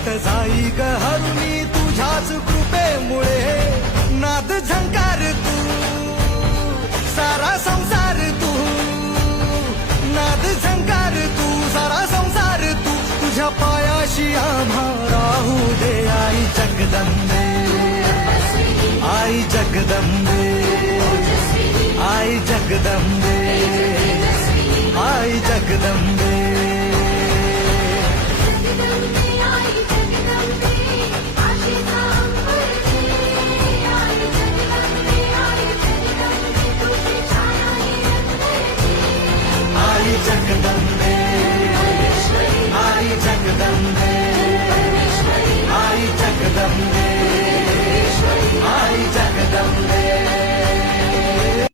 वाट जाई ग हरुणी तुझ्याच कृपेमुळे नाद झंकार तू सारा संसार तू नाद झंकार तू सारा संसार तू तुझ्या पायाशी आम्हा राहू दे आई जगदंबे आई जगदंबे आई जगदंबे आई जगदंबे जगदा